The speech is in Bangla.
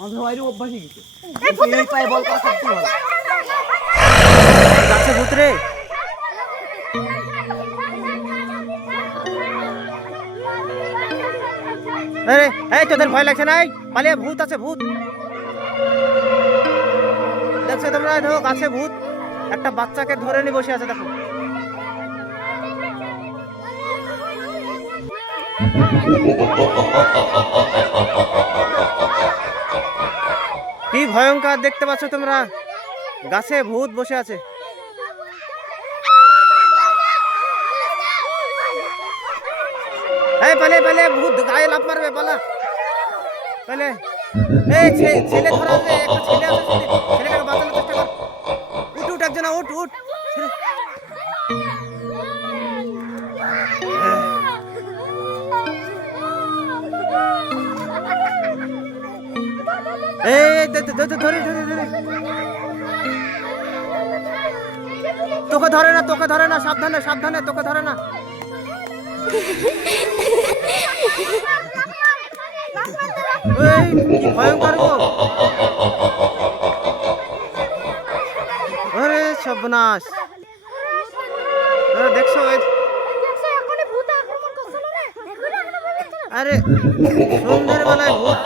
আমাদের বাইরে অভ্যাসই কিছু এই পায়ে বল করা সত্যি ভালো। গাছে ভূত রে। আরে এই তোদের ভয় লাগছে না? পালিয়ে, ভূত আছে, ভূত দেখছো তোমরা? দেখো গাছে ভূত, একটা বাচ্চাকে ধরে নিয়ে বসে আছে, দেখো। কি ভয়ঙ্কর দেখতে পাচ্ছ তোমরা? গাছে ভূত বসে আছে। এই পালে পালে, ভূত গায়ে লাফ মারবে, পালা পালে। এই ছেলে ধরা আছে, একটা ছেলে আছে, ছেলেটাকে বাঁচানোর চেষ্টা কর। উঠ উঠ, একজন উঠ উঠ। এই ধরে ধরে ধরে, তোকে ধরে না, তোকে ধরে না, সাবধানে সাবধানে, তোকে ধরে না। এই কি ভয়ঙ্কর গো! আরে সর্বনাশ! দেখছো? আরে সন্ধ্যের বেলায় ভূত!